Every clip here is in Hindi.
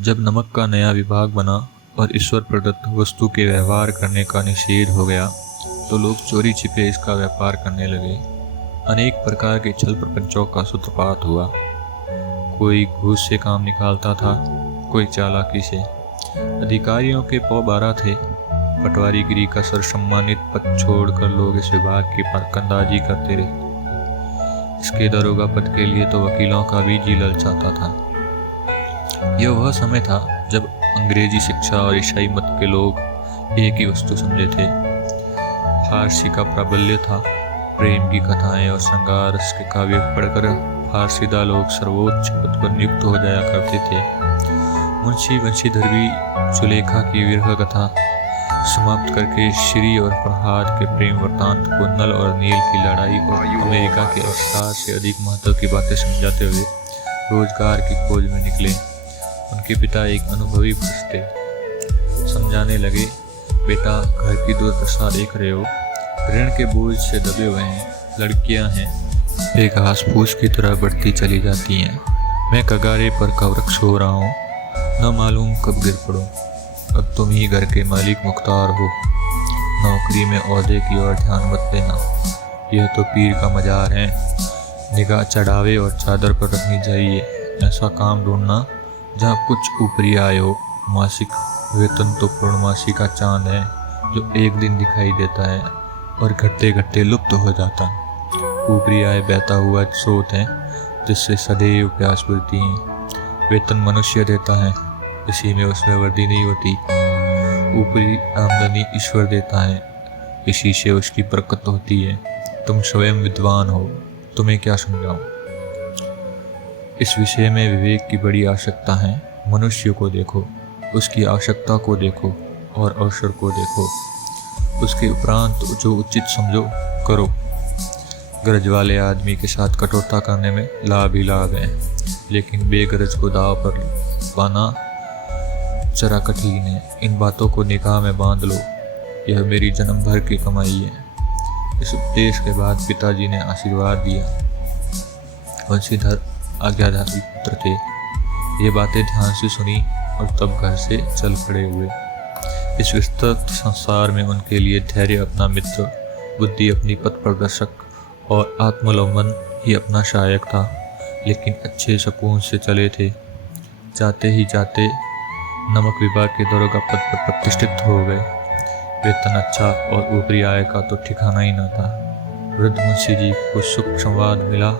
जब नमक का नया विभाग बना और ईश्वर प्रदत्त वस्तु के व्यवहार करने का निषेध हो गया तो लोग चोरी छिपे इसका व्यापार करने लगे। अनेक प्रकार के छल प्रपंचों का सूत्रपात हुआ। कोई घूस से काम निकालता था, कोई चालाकी से। अधिकारियों के पौ 12 थे। पटवारीगिरी का सर्वसम्मानित पद छोड़कर लोग इस विभाग की पारकंदाजी करते रहे। इसके दरोगा पद के लिए तो वकीलों का भी जी ललचाता था। यह वह समय था जब अंग्रेजी शिक्षा और ईसाई मत के लोग एक ही वस्तु समझे थे। फारसी का प्राबल्य था। प्रेम की कथाएं और श्रृंगार रस के काव्य पढ़कर फारसीदा लोग सर्वोच्च पद पर नियुक्त हो जाया करते थे। मुंशी बंशीधर भी सुलेखा की विरह कथा समाप्त करके श्री और प्रहाद के प्रेम वृत्तांत को नल और नील की लड़ाई और अमेरिका के अवसाद से अधिक महत्व की बातें समझाते हुए रोजगार की खोज में निकले। उनके पिता एक अनुभवी पुरुष थे। समझाने लगे, बेटा, घर की दुर्दशा देख रहे हो, ऋण के बोझ से दबे हुए हैं। लड़कियां हैं, वे घास फूस की तरह बढ़ती चली जाती हैं। मैं कगारे पर कवृक्ष हो रहा हूँ, न मालूम कब गिर पड़ूं। अब तुम ही घर के मालिक मुख्तार हो। नौकरी में ओहदे की ओर ध्यान मत देना, यह तो पीर का मजार है। निगाह चढ़ावे और चादर पर रखनी चाहिए। ऐसा काम ढूंढना जहाँ कुछ ऊपरी आय हो। मासिक वेतन तो पूर्णमासी का चांद है जो एक दिन दिखाई देता है और घटते घटते लुप्त हो जाता है। ऊपरी आय बहता हुआ स्रोत है जिससे सदैव प्यास बुझती है। वेतन मनुष्य देता है, इसी में उसमें वृद्धि नहीं होती। ऊपरी आमदनी ईश्वर देता है, इसी से उसकी बरकत होती है। तुम स्वयं विद्वान हो, तुम्हें क्या समझाऊं। इस विषय में विवेक की बड़ी आवश्यकता है। मनुष्य को देखो, उसकी आवश्यकता को देखो और अवसर को देखो। उसके उपरांत जो उचित समझो करो। गरज वाले आदमी के साथ कठोरता करने में लाभ ही लाभ है, लेकिन बेगरज को दाव पर पाना जरा कठिन है। इन बातों को निगाह में बांध लो, यह मेरी जन्म भर की कमाई है। इस उपदेश के बाद पिताजी ने आशीर्वाद दिया। वंशीधर आज्ञाधारी पुत्र थे। ये बातें ध्यान से सुनी और तब घर से चल खड़े हुए। इस विस्तृत संसार में उनके लिए धैर्य अपना मित्र, बुद्धि अपनी पथ प्रदर्शक और आत्मलंबन ही अपना सहायक था। लेकिन अच्छे सुकून से चले थे। जाते ही जाते नमक विभाग के दरोगा पद पर प्रतिष्ठित हो गए। वेतन अच्छा और ऊपरी आय का तो ठिकाना ही न था। वृद्ध मुंशी जी को सुख संवाद मिला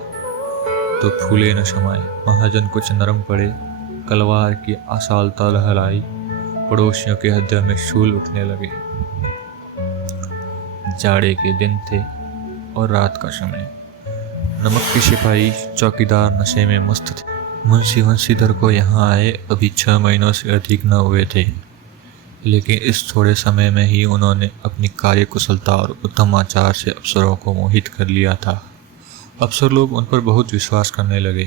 तो फूले न समाये। महाजन कुछ नरम पड़े, कलवार की आशालता लहराई। पड़ोसियों के हृदय में शूल उठने लगे। जाड़े के दिन थे और रात का समय। नमक के सिपाही चौकीदार नशे में मस्त थे। मुंशी बंशीधर को यहाँ आए अभी 6 महीनों से अधिक न हुए थे, लेकिन इस थोड़े समय में ही उन्होंने अपनी कार्यकुशलता और उत्तम आचार से अफसरों को मोहित कर लिया था। अफसर लोग उन पर बहुत विश्वास करने लगे।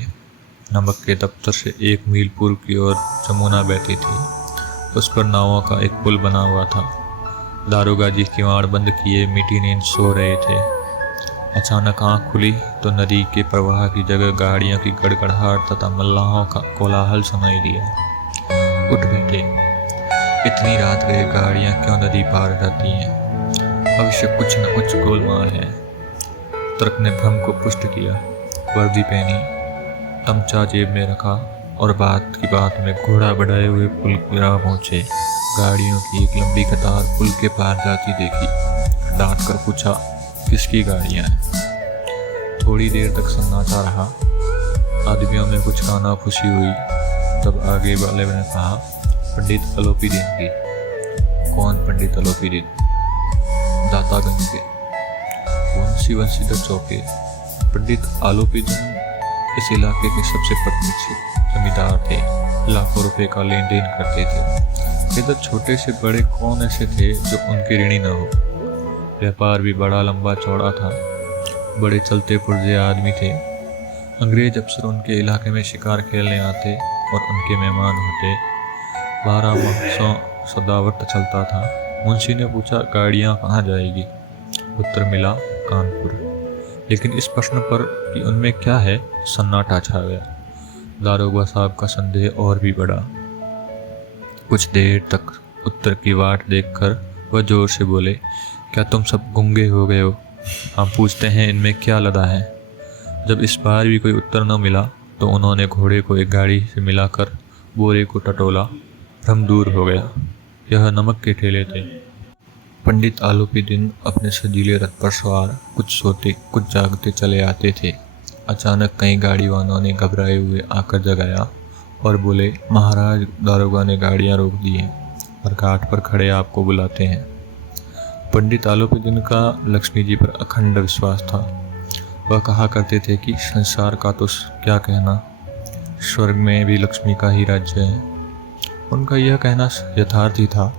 नमक के दफ्तर से 1 मील पूर्व की ओर जमुना बहती थी। उस पर नावों का एक पुल बना हुआ था। दारोगा जी किवाड़ बंद किए मीठी नींद सो रहे थे। अचानक आंख खुली तो नदी के प्रवाह की जगह गाड़ियों की गड़गड़ाहट तथा मल्लाहों का कोलाहल सुनाई दिया। उठ बैठे। इतनी रात गए गाड़ियां क्यों नदी पार जाती हैं? अवश्य कुछ न कुछ गोलमाल है। तर्क ने भ्रम को पुष्ट किया। वर्दी पहनी, तमचा जेब में रखा और बात की बात में घोड़ा बढ़ाए हुए पुल की राह पहुंचे। गाड़ियों की एक लंबी कतार पुल के पार जाती देखी। डांट कर पूछा, किसकी गाड़ियां हैं? थोड़ी देर तक सन्नाटा रहा। आदमियों में कुछ कानाफूसी हुई। तब आगे वाले ने कहा, पंडित अलोपीदीन की। कौन पंडित अलोपीदीन? दातागंज के। वंशी बंशीधर चौके। पंडित अलोपीदीन इस इलाके के सबसे प्रतिष्ठित जमींदार थे। लाखों रुपए का लेन देन करते थे। इधर छोटे से बड़े कौन ऐसे थे जो उनके ऋणी न हो। व्यापार भी बड़ा लंबा चौड़ा था। बड़े चलते पुर्जे आदमी थे। अंग्रेज अफसर उनके इलाके में शिकार खेलने आते और उनके मेहमान होते। 12 मासों सदावत चलता था। मुंशी ने पूछा, गाड़ियाँ कहाँ जाएगी? उत्तर मिला, कानपुर। लेकिन इस प्रश्न पर कि उनमें क्या है, सन्नाटा छा गया। दारोगा साहब का संदेह और भी बढ़ा। कुछ देर तक उत्तर की वाट देखकर वह जोर से बोले, क्या तुम सब गूंगे हो गए हो? हम पूछते हैं इनमें क्या लदा है। जब इस बार भी कोई उत्तर न मिला तो उन्होंने घोड़े को एक गाड़ी से मिलाकर बोरे को टटोला। भ्रम दूर हो गया। यह नमक के ठेले थे। पंडित आलोपी दिन अपने सजीले रथ पर सवार कुछ सोते कुछ जागते चले आते थे। अचानक कई गाड़ी वालों ने घबराए हुए आकर जगाया और बोले, महाराज, दारोगा ने गाड़ियां रोक दी हैं और घाट पर खड़े आपको बुलाते हैं। पंडित आलोपी दिन का लक्ष्मी जी पर अखंड विश्वास था। वह कहा करते थे कि संसार का तो क्या कहना, स्वर्ग में भी लक्ष्मी का ही राज्य है। उनका यह कहना यथार्थ ही था।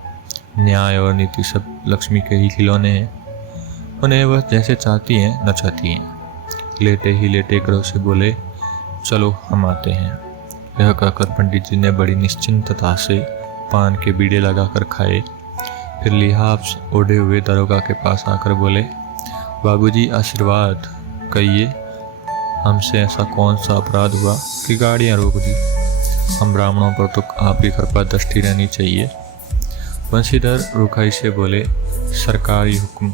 न्याय और नीति सब लक्ष्मी के ही खिलौने हैं। उन्हें वह जैसे चाहती हैं नचाती हैं। लेटे ही लेटे क्रोध से बोले, चलो हम आते हैं। यह कहकर पंडित जी ने बड़ी निश्चिंतता से पान के बीड़े लगाकर खाए। फिर लिहाफ ओढ़े हुए दरोगा के पास आकर बोले, बाबूजी आशीर्वाद, कहिए हमसे ऐसा कौन सा अपराध हुआ कि गाड़ियां रोक दी? हम ब्राह्मणों पर तो आपकी कृपा दृष्टि रहनी चाहिए। बंशीधर रुखाई से बोले, सरकारी हुक्म।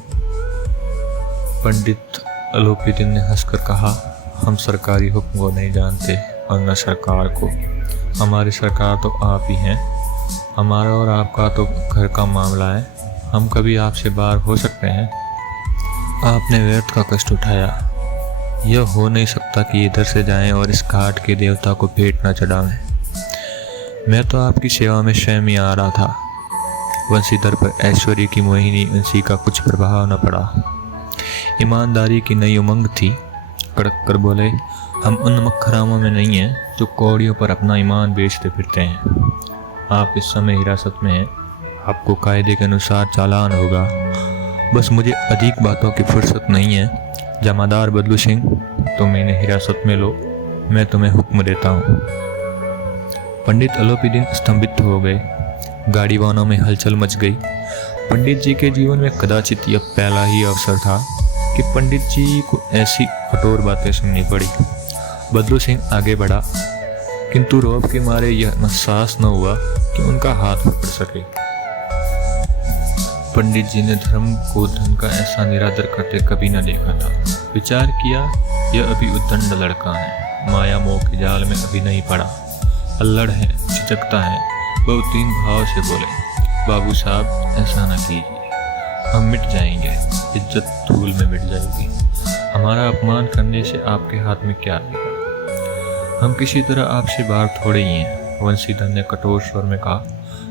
पंडित आलोपी दिन ने हंसकर कहा, हम सरकारी हुक्म को नहीं जानते और न सरकार को। हमारी सरकार तो आप ही हैं। हमारा और आपका तो घर का मामला है। हम कभी आपसे बाहर हो सकते हैं? आपने व्यर्थ का कष्ट उठाया। यह हो नहीं सकता कि इधर से जाएं और इस घाट के देवता को भेंट न चढ़ावें। मैं तो आपकी सेवा में स्वयं ही आ रहा था। वंशीधर पर ऐश्वर्य की मोहिनी वंशी का कुछ प्रभाव न पड़ा। ईमानदारी की नई उमंग थी। कड़क कर बोले, हम उन मक्खरामों में नहीं हैं जो कौड़ियों पर अपना ईमान बेचते फिरते हैं। आप इस समय हिरासत में हैं। आपको कायदे के अनुसार चालान होगा। बस मुझे अधिक बातों की फुर्सत नहीं है। जमादार बदलू सिंह, तुम इन्हें हिरासत में लो। मैं तुम्हें हुक्म देता हूँ। पंडित आलोपी दिन स्तंभित हो गए। गाड़ी वाहनों में हलचल मच गई। पंडित जी के जीवन में कदाचित यह पहला ही अवसर था कि पंडित जी को ऐसी कठोर बातें सुननी पड़ी। बदलू सिंह आगे बढ़ा, किंतु रौब के मारे यह साहस न हुआ कि उनका हाथ पकड़ सके। पंडित जी ने धर्म को धन का ऐसा निरादर करते कभी न देखा था। विचार किया, यह अभी उद्दंड लड़का है, माया मोह के जाल में अभी नहीं पड़ा, अल्लड़ है, झिझकता है। बहुत तीन भाव से बोले, बाबू साहब ऐसा न कीजिए, हम मिट जाएंगे, इज्जत धूल में मिट जाएगी। हमारा अपमान करने से आपके हाथ में क्या आएगा? हम किसी तरह आपसे बाहर थोड़े ही हैं। वंशीधर ने कठोर स्वर में कहा,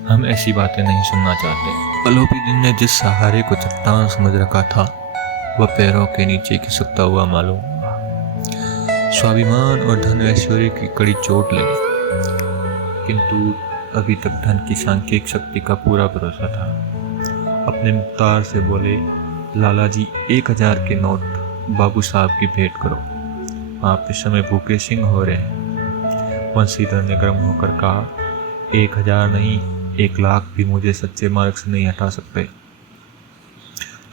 हम ऐसी बातें नहीं सुनना चाहते। आलोपी दिन ने जिस सहारे को चट्टान समझ रखा था वह पैरों के नीचे खिसकता हुआ मालूम हुआ। स्वाभिमान और धन ऐश्वर्य की कड़ी चोट लगी, किंतु अभी तक धन की सांख्यिक शक्ति का पूरा भरोसा था। अपने मुख्तार से बोले, लाला जी 1000 के नोट बाबू साहब की भेंट करो। आप इस समय भूखे सिंह हो रहे हैं। वंशीधर ने गर्म होकर कहा, 1000 नहीं, 1,00,000 भी मुझे सच्चे मार्ग से नहीं हटा सकते।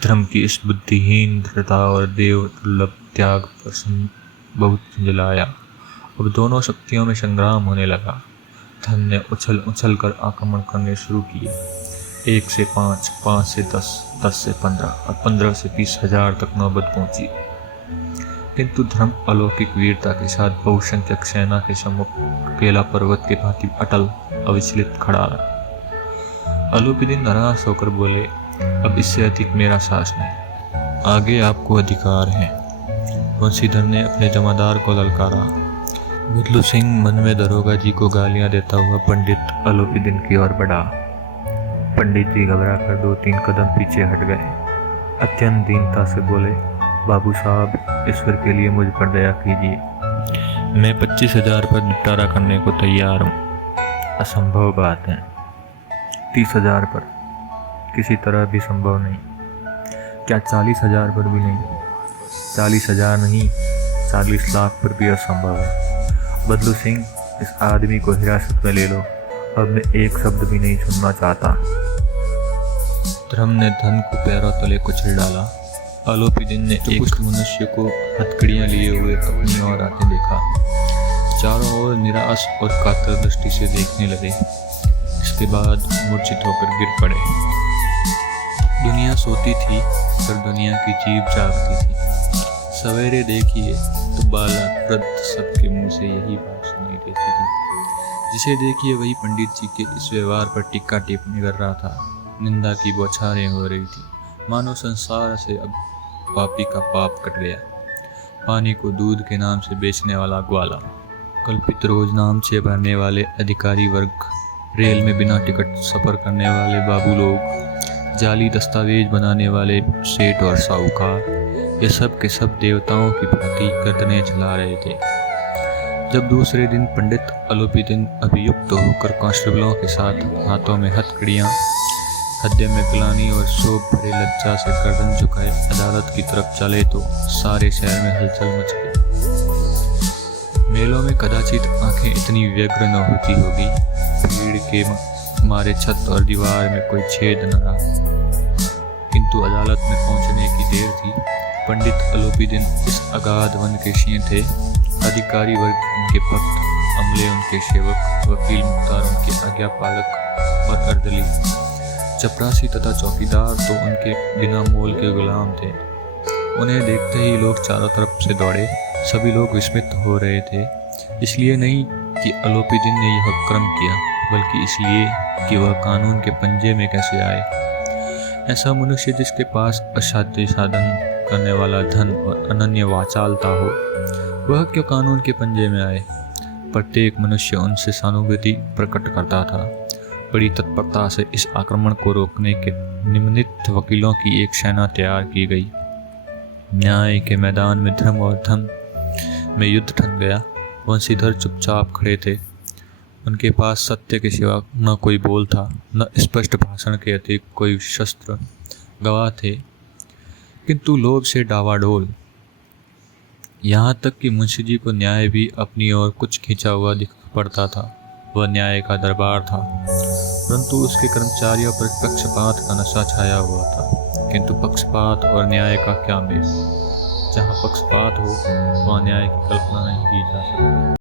धर्म की इस बुद्धिहीन दृढ़ता और देव दुर्लभ त्याग पर बहुत झंझलाया। अब दोनों शक्तियों में संग्राम होने लगा। धन ने उछल उछल कर आक्रमण करने शुरू किए। 1 से 5, 5 से 10, 10 से 15 और 15 से 20,000 तक नौबत पहुंची। किंतु धर्म अलौकिक वीरता के साथ बहुसंख्यक सेना के सम्मुख केला पर्वत के भांति अटल अविचलित खड़ा रहा। आलोपी दिन नाराज होकर बोले, अब इससे अधिक मेरा साहस नहीं, आगे आपको अधिकार है। वंशीधर ने अपने जमादार को ललकारा। बदलू सिंह मन में दरोगा जी को गालियां देता हुआ पंडित आलोपी दिन की ओर बढ़ा। पंडित जी घबरा कर 2-3 कदम पीछे हट गए। अत्यंत दीनता से बोले, बाबू साहब, ईश्वर के लिए मुझ पर दया कीजिए। मैं 25,000 पर निपटारा करने को तैयार हूँ। असंभव बात है। 30,000 पर किसी तरह भी संभव नहीं। क्या 40,000 पर भी नहीं? 40,000 नहीं, 40 लाख पर भी असंभव है। बदलू सिंह, इस आदमी को हिरासत में ले लो। अब मैं एक शब्द भी नहीं सुनना चाहता। धर्म ने धन को पैरों तले कुचल डाला। आलोपी दिन ने एक मनुष्य को हथकड़ियां लिए हुए अपनी ओर आते देखा। चारों ओर निराश और कातर दृष्टि से देखने लगे। इस उसके बाद मूर्छित होकर गिर पड़े। दुनिया सोती थी पर दुनिया की जीभ जागती थी। सवेरे देखिए तो बालक वृद्ध सबके मुंह से यही बात सुनाई देती थी। जिसे देखिए वही पंडित जी के इस व्यवहार पर टिक्का टिप्पणी कर रहा था। निंदा की बौछारें हो रही थी, मानो संसार से अब पापी का पाप कट गया। पानी को दूध के नाम से बेचने वाला ग्वाला, कल्पित रोज नाम से भरने वाले अधिकारी वर्ग, रेल में बिना टिकट सफर करने वाले बाबू लोग, जाली दस्तावेज बनाने वाले सेठ और साहूकार, ये सब के सब देवताओं की भांति गर्दनें चला रहे थे। जब दूसरे दिन पंडित अलोपीदीन अभियुक्त होकर कांस्टेबलों के साथ हाथों में हथकड़ियाँ, हृदय में ग्लानि और शोक भरे लज्जा से गर्दन झुकाए अदालत की तरफ चले तो सारे शहर में हलचल मच गई। मेलों में कदाचित आंखें इतनी व्यग्र न होती होगी, भीड़ के मारे छत और दीवार में कोई छेद न रहा। किंतु अदालत में पहुंचने की देर थी। पंडित अलोपीदीन इस अगाध वन के सिंह थे। अधिकारी वर्ग उनके भक्त, अमले उनके सेवक, वकील मुख्तार उनके आज्ञा पालक और अर्दली, चपरासी तथा चौकीदार तो उनके बिना मोल के गुलाम थे। उन्हें देखते ही लोग चारों तरफ से दौड़े। सभी लोग विस्मित हो रहे थे, इसलिए नहीं कि अलोपीदीन ने यह कर्म किया, बल्कि इसलिए कि वह कानून के पंजे में कैसे आए। ऐसा मनुष्य जिसके पास असाध्य साधन करने वाला धन और अनन्य वाचालता हो, वह क्यों कानून के पंजे में आए। प्रत्येक मनुष्य उनसे सहानुभूति प्रकट करता था। बड़ी तत्परता से इस आक्रमण को रोकने के निम्नलिखित वकीलों की एक सेना तैयार की गई। न्याय के मैदान में धर्म और धर्म में युद्ध ठन गया। वंशीधर चुपचाप खड़े थे। उनके पास सत्य के सिवा न कोई बोल था, न स्पष्ट भाषण के अतिरिक्त कोई शस्त्र। गवाह थे, किंतु लोभ से डावाडोल। यहाँ तक कि मुंशी जी को न्याय भी अपनी ओर कुछ खींचा हुआ दिख पड़ता था। वह न्याय का दरबार था, परंतु उसके कर्मचारियों पर पक्षपात का नशा छाया हुआ था। किंतु पक्षपात और न्याय का क्या मेल। जहाँ पक्षपात हो वहाँ न्याय की कल्पना नहीं की जा सकती।